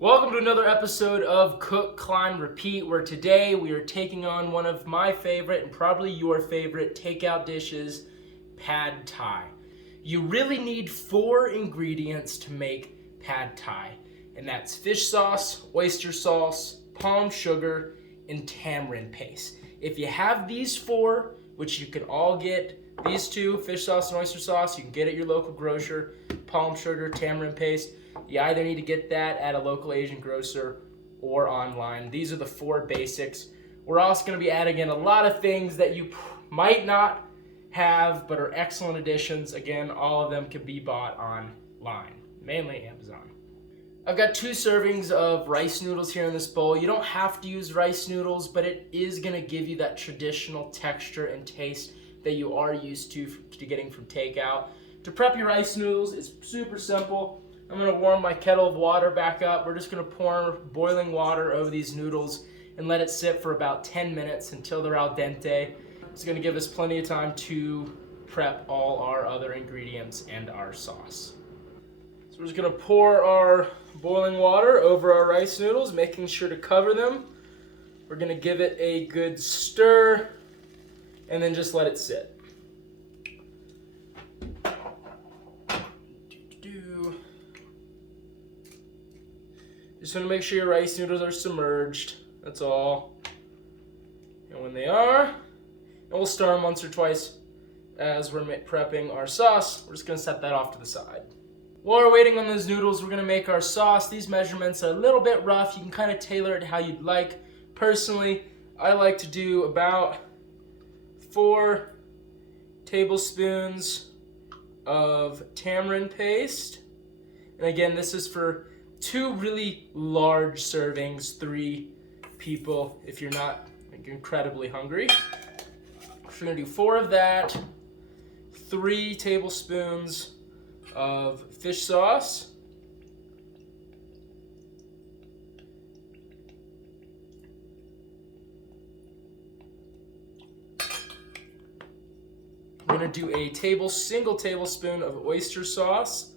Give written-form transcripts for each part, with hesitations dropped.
Welcome to another episode of Cook, Climb, Repeat, where today we are taking on one of my favorite and probably your favorite takeout dishes, pad thai. You really need 4 ingredients to make pad thai, and that's fish sauce, oyster sauce, palm sugar, and tamarind paste. If you have these 4, which you can all get, these 2, fish sauce and oyster sauce, you can get at your local grocer, palm sugar, tamarind paste, you either need to get that at a local Asian grocer or online. These are the 4 basics. We're also going to be adding in a lot of things that you might not have but are excellent additions. Again, all of them can be bought online, mainly Amazon. I've got 2 servings of rice noodles here in this bowl. You don't have to use rice noodles, but it is going to give you that traditional texture and taste that you are used to getting from takeout. To prep your rice noodles, it's super simple. I'm going to warm my kettle of water back up. We're just going to pour boiling water over these noodles and let it sit for about 10 minutes until they're al dente. It's going to give us plenty of time to prep all our other ingredients and our sauce. So we're just going to pour our boiling water over our rice noodles, making sure to cover them. We're going to give it a good stir and then just let it sit. Just want to make sure your rice noodles are submerged, that's all. And when they are, and we'll stir them once or twice as we're prepping our sauce. We're just going to set that off to the side. While we're waiting on those noodles, we're going to make our sauce. These measurements are a little bit rough. You can kind of tailor it how you'd like. Personally, I like to do about 4 tablespoons of tamarind paste. And again, this is for 2 really large servings, 3 people if you're not incredibly hungry. So we're gonna do 4 of that, 3 tablespoons of fish sauce, we're gonna do a single tablespoon of oyster sauce.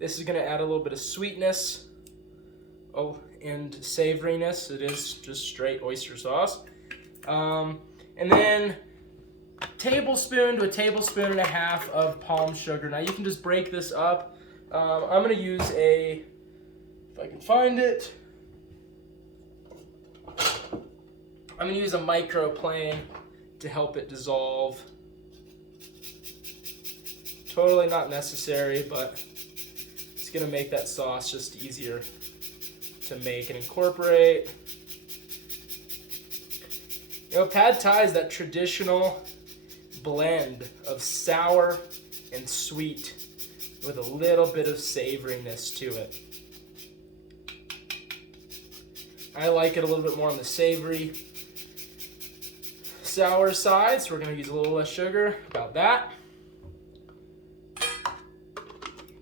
This is going to add a little bit of sweetness and savoriness. It is just straight oyster sauce. And then tablespoon to a tablespoon and a half of palm sugar. Now you can just break this up. I'm going to use if I can find it, I'm going to use a microplane to help it dissolve. Totally not necessary, but it's going to make that sauce just easier to make and incorporate. You know, pad thai is that traditional blend of sour and sweet with a little bit of savoriness to it. I like it a little bit more on the savory, sour side, so we're going to use a little less sugar, about that.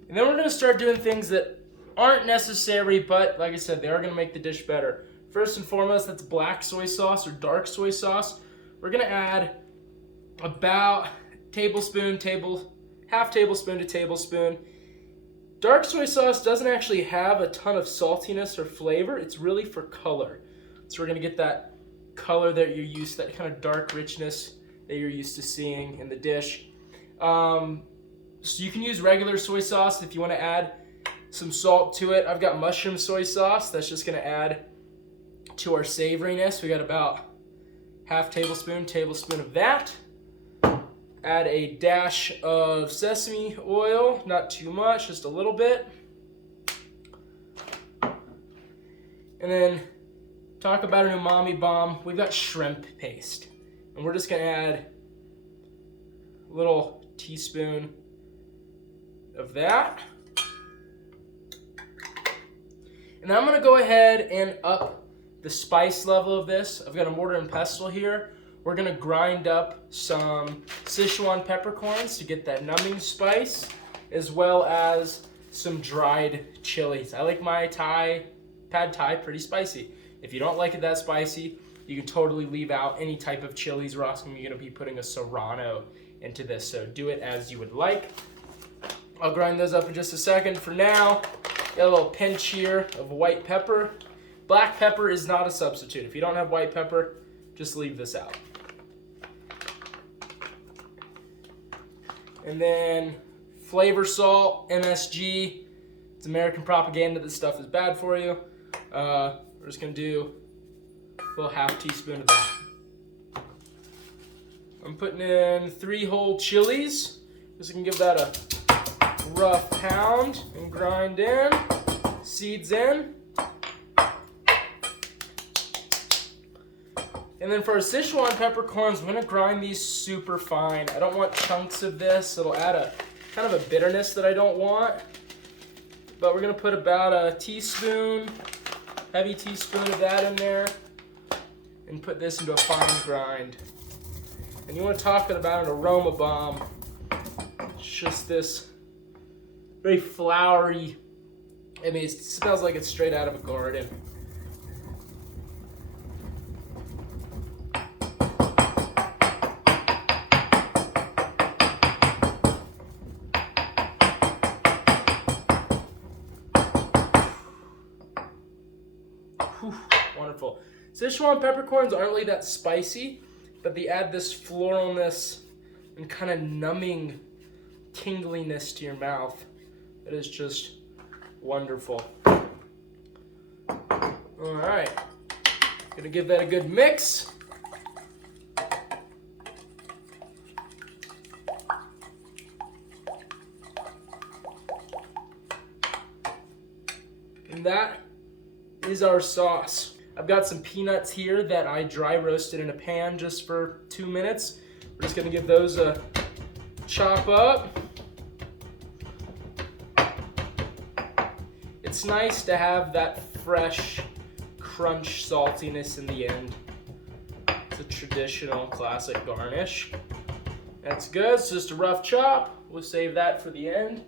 And then we're going to start doing things that aren't necessary, but like I said, they are going to make the dish better. First and foremost, that's black soy sauce or dark soy sauce. We're going to add about half tablespoon to tablespoon. Dark soy sauce doesn't actually have a ton of saltiness or flavor. It's really for color. So we're going to get that color that you're used to, that kind of dark richness that you're used to seeing in the dish. So you can use regular soy sauce if you want to add some salt to it. I've got mushroom soy sauce. That's just going to add to our savoriness. We got about half tablespoon of that. Add a dash of sesame oil, not too much, just a little bit. And then talk about an umami bomb. We've got shrimp paste. And we're just going to add a little teaspoon of that. And then I'm going to go ahead and up the spice level of this. I've got a mortar and pestle here. We're going to grind up some Sichuan peppercorns to get that numbing spice, as well as some dried chilies. I like my pad thai pretty spicy. If you don't like it that spicy, you can totally leave out any type of chilies. We're also going to be putting a serrano into this, so do it as you would like. I'll grind those up in just a second. For now, Got a little pinch here of white pepper. Black pepper is not a substitute. If you don't have white pepper, just leave this out. And then flavor salt, MSG. It's American propaganda. This stuff is bad for you. We're just gonna do a little half teaspoon of that. I'm putting in 3 whole chilies. Just gonna give that a rough pound and grind in. Seeds in. And then for our Sichuan peppercorns, I'm gonna grind these super fine. I don't want chunks of this. It'll add a kind of a bitterness that I don't want. But we're gonna put about a teaspoon, heavy teaspoon of that in there, and put this into a fine grind. And you want to talk about an aroma bomb. It's just this very flowery, I mean, it smells like it's straight out of a garden. Whew, wonderful. Sichuan peppercorns aren't really that spicy, but they add this floralness and kind of numbing tingliness to your mouth. It is just wonderful. All right, gonna give that a good mix. And that is our sauce. I've got some peanuts here that I dry roasted in a pan just for 2 minutes. We're just gonna give those a chop up. It's nice to have that fresh crunch saltiness in the end. It's a traditional classic garnish. That's good, it's just a rough chop. We'll save that for the end.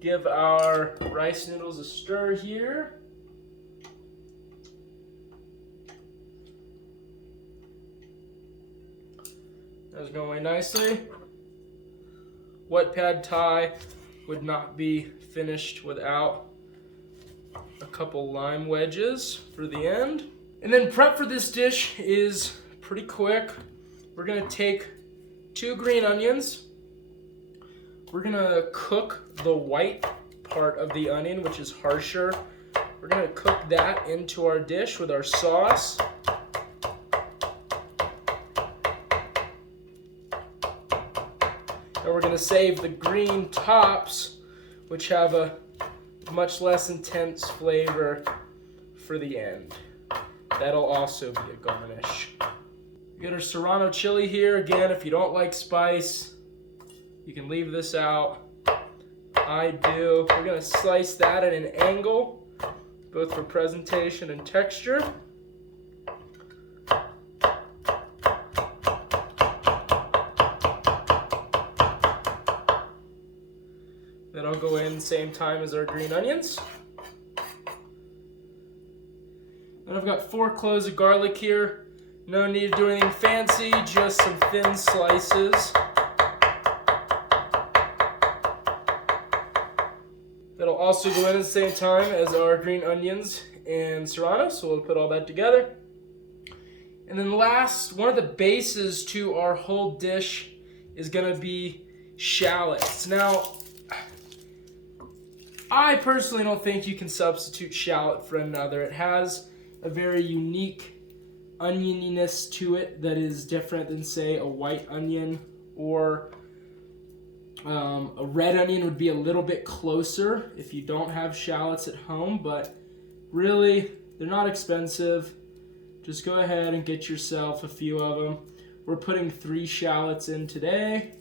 Give our rice noodles a stir here. That's going nicely. Wet pad thai would not be finished without a couple lime wedges for the end. And then prep for this dish is pretty quick. We're gonna take 2 green onions. We're gonna cook the white part of the onion, which is harsher. We're gonna cook that into our dish with our sauce. And we're gonna save the green tops, which have a much less intense flavor, for the end. That'll also be a garnish. We got our Serrano chili here. Again, if you don't like spice, you can leave this out. I do. We're gonna slice that at an angle, both for presentation and texture. Then I'll go in same time as our green onions. And I've got 4 cloves of garlic here. No need to do anything fancy, just some thin slices. That'll also go in at the same time as our green onions and serrano, so we'll put all that together. And then last, one of the bases to our whole dish is gonna be shallots. Now, I personally don't think you can substitute shallot for another. It has a very unique onioniness to it that is different than, say, a white onion, or a red onion would be a little bit closer if you don't have shallots at home, but really, they're not expensive. Just go ahead and get yourself a few of them. We're putting 3 shallots in today.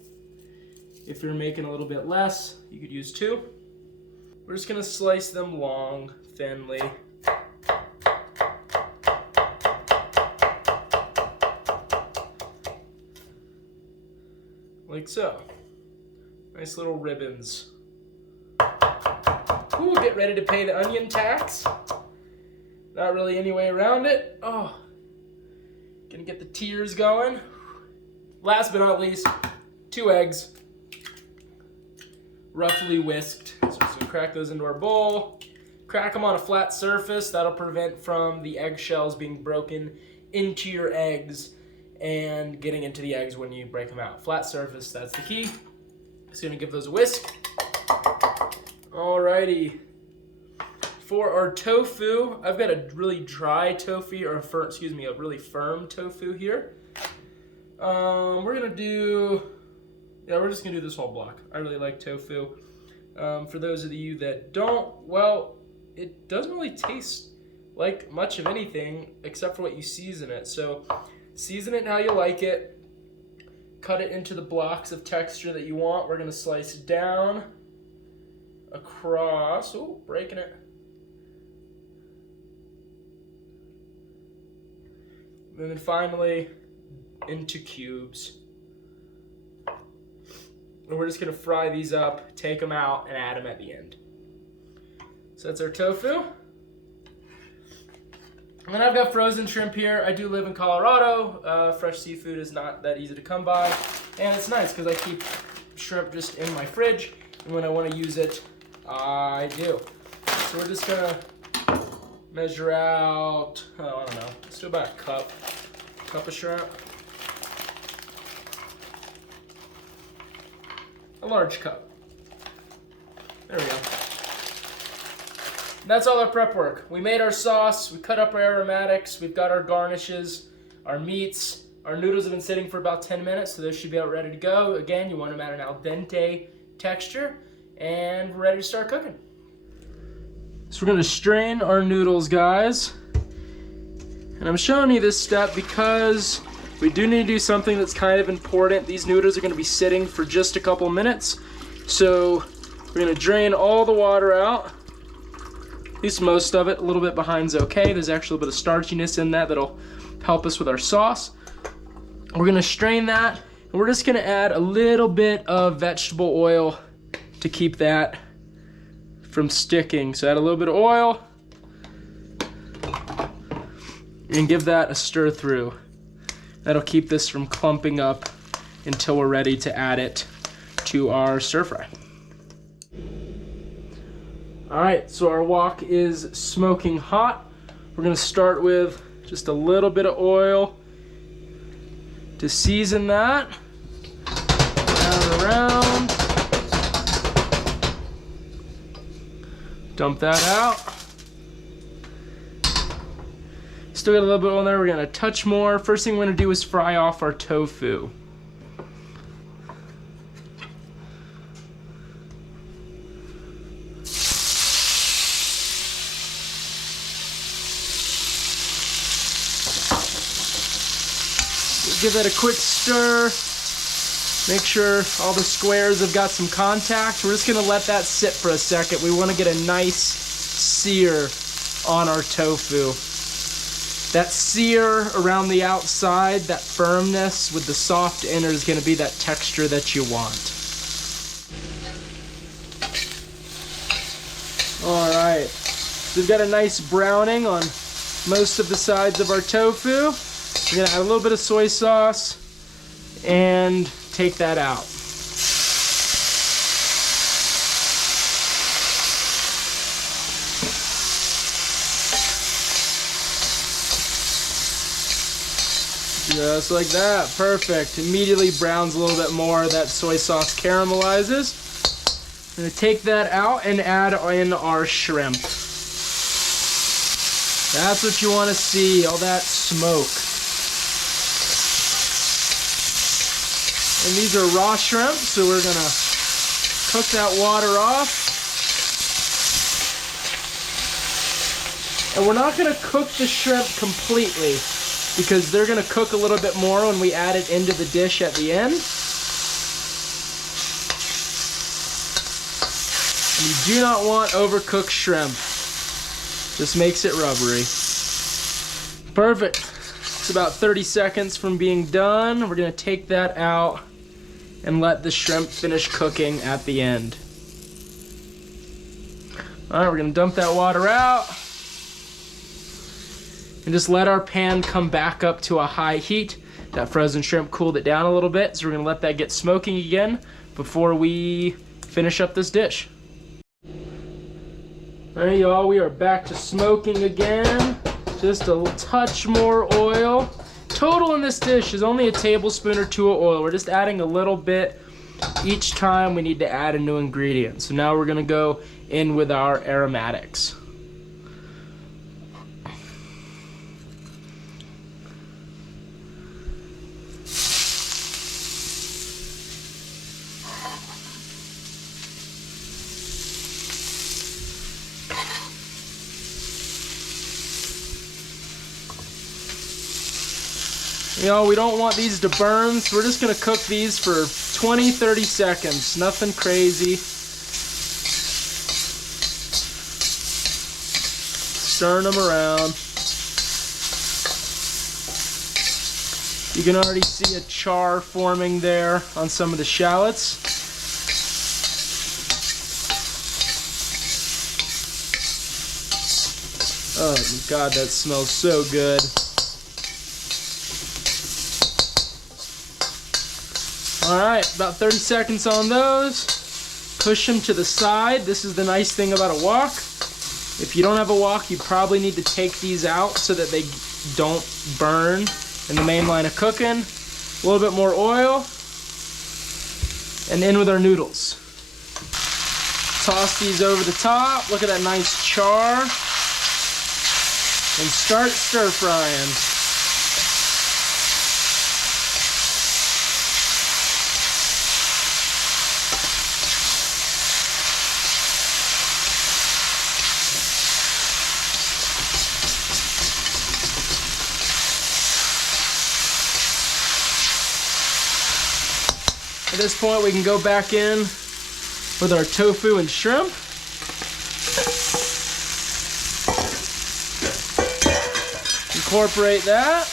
If you're making a little bit less, you could use 2. We're just gonna slice them long, thinly. Like so. Nice little ribbons. Ooh, get ready to pay the onion tax. Not really any way around it. Oh, gonna get the tears going. Last but not least, 2 eggs. Roughly whisked. So crack those into our bowl. Crack them on a flat surface. That'll prevent from the eggshells being broken into your eggs and getting into the eggs when you break them out. Flat surface, that's the key. Just gonna give those a whisk. Alrighty. For our tofu, I've got a really dry tofu, or a really firm tofu here. We're just gonna do this whole block. I really like tofu. For those of you that don't, well, it doesn't really taste like much of anything except for what you season it. So season it how you like it. Cut it into the blocks of texture that you want. We're gonna slice it down across. Oh, breaking it. And then finally into cubes. And we're just gonna fry these up, take them out, and add them at the end. So that's our tofu. And then I've got frozen shrimp here. I do live in Colorado. Fresh seafood is not that easy to come by. And it's nice because I keep shrimp just in my fridge. And when I want to use it, I do. So we're just gonna measure out, I don't know, let's do about a cup of shrimp. A large cup. There we go. And that's all our prep work. We made our sauce, we cut up our aromatics, we've got our garnishes, our meats. Our noodles have been sitting for about 10 minutes, so those should be out ready to go. Again, you want them at an al dente texture, and we're ready to start cooking. So we're gonna strain our noodles, guys. And I'm showing you this step because we do need to do something that's kind of important. These noodles are gonna be sitting for just a couple minutes. So we're gonna drain all the water out. At least most of it. A little bit behind's okay. There's actually a bit of starchiness in that that'll help us with our sauce. We're gonna strain that, and we're just gonna add a little bit of vegetable oil to keep that from sticking. So add a little bit of oil and give that a stir through. That'll keep this from clumping up until we're ready to add it to our stir fry. All right, so our wok is smoking hot. We're gonna start with just a little bit of oil to season that. Around. Dump that out. Still got a little bit on there. We're gonna touch more. First thing we're gonna do is fry off our tofu. Give that a quick stir. Make sure all the squares have got some contact. We're just gonna let that sit for a second. We wanna get a nice sear on our tofu. That sear around the outside, that firmness with the soft inner is gonna be that texture that you want. All right, so we've got a nice browning on most of the sides of our tofu. We're gonna add a little bit of soy sauce and take that out. Just like that, perfect. Immediately browns a little bit more, that soy sauce caramelizes. I'm gonna take that out and add in our shrimp. That's what you wanna see, all that smoke. And these are raw shrimp, so we're gonna cook that water off. And we're not gonna cook the shrimp completely because they're gonna cook a little bit more when we add it into the dish at the end. And you do not want overcooked shrimp. Just makes it rubbery. Perfect. It's about 30 seconds from being done. We're gonna take that out and let the shrimp finish cooking at the end. All right, we're gonna dump that water out and just let our pan come back up to a high heat. That frozen shrimp cooled it down a little bit, so we're gonna let that get smoking again before we finish up this dish. All right, y'all, we are back to smoking again. Just a touch more oil. Total in this dish is only a tablespoon or two of oil. We're just adding a little bit each time we need to add a new ingredient. So now we're gonna go in with our aromatics. You know, we don't want these to burn, so we're just gonna cook these for 20-30 seconds. Nothing crazy. Stirring them around. You can already see a char forming there on some of the shallots. Oh my God, that smells so good. All right, about 30 seconds on those. Push them to the side. This is the nice thing about a wok. If you don't have a wok, you probably need to take these out so that they don't burn in the main line of cooking. A little bit more oil. And in with our noodles. Toss these over the top. Look at that nice char. And start stir frying. At this point, we can go back in with our tofu and shrimp. Incorporate that.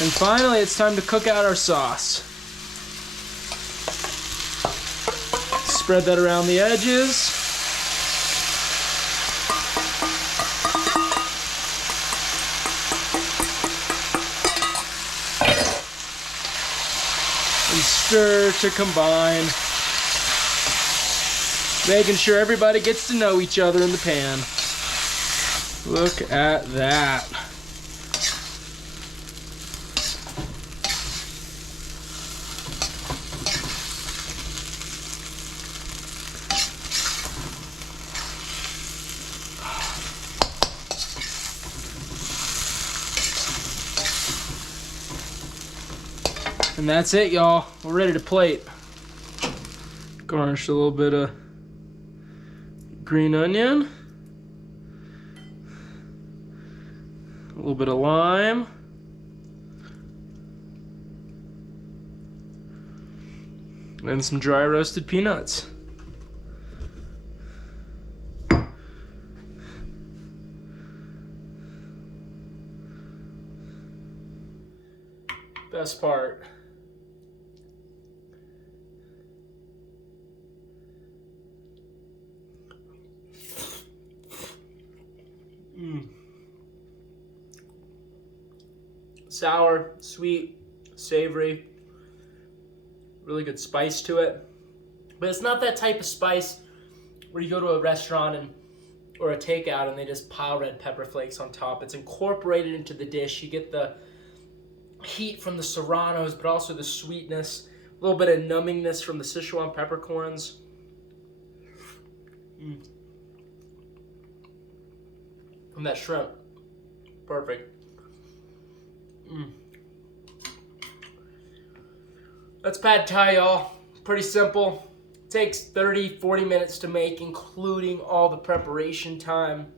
And finally, it's time to cook out our sauce. Spread that around the edges. And stir to combine. Making sure everybody gets to know each other in the pan. Look at that. And that's it, y'all. We're ready to plate. Garnish a little bit of green onion. A little bit of lime. And some dry roasted peanuts. Best part. Sour, sweet, savory, really good spice to it. But it's not that type of spice where you go to a restaurant or a takeout and they just pile red pepper flakes on top. It's incorporated into the dish. You get the heat from the serranos, but also the sweetness, a little bit of numbingness from the Sichuan peppercorns. And that shrimp, perfect. That's pad thai, y'all. Pretty simple. Takes 30-40 minutes to make, including all the preparation time.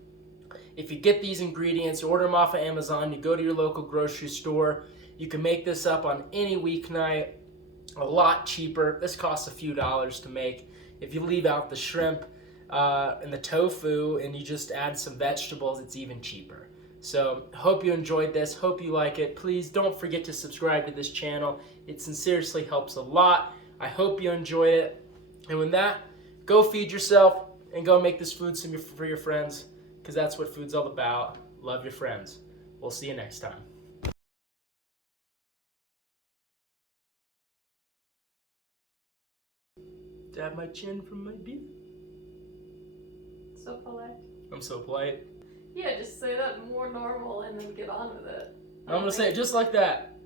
If you get these ingredients, order them off of Amazon, you go to your local grocery store, you can make this up on any weeknight, a lot cheaper. This costs a few dollars to make. If you leave out the shrimp and the tofu and you just add some vegetables, it's even cheaper. So, hope you enjoyed this. Hope you like it. Please don't forget to subscribe to this channel. It sincerely helps a lot. I hope you enjoy it. And with that, go feed yourself and go make this food for your friends, because that's what food's all about. Love your friends. We'll see you next time. Dab my chin from my beer. So polite. I'm so polite. Yeah, just say that more normal and then get on with it. I'm gonna say it just like that.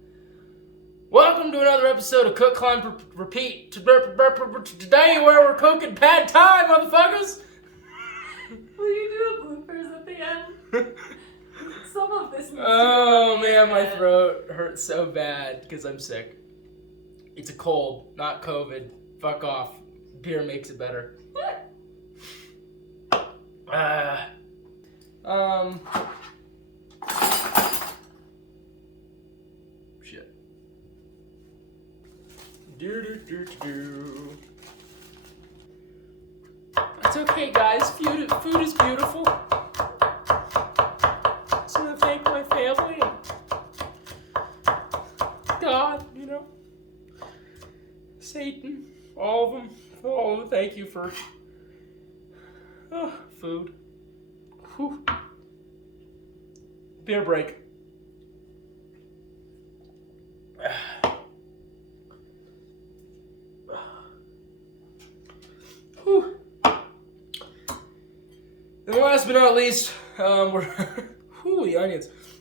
Welcome to another episode of Cook, Climb, Repeat. Today where we're cooking pad thai, motherfuckers! Will you do a bloopers at the end? Some of this needs Oh to man, my throat hurts so bad because I'm sick. It's a cold, not COVID. Fuck off. Beer makes it better. Shit. It's okay, guys. Food is beautiful. So I want to thank my family and God, you know, Satan, all of them. Thank you for food. Whew. Beer break. Whew. And last but not least, we're the onions.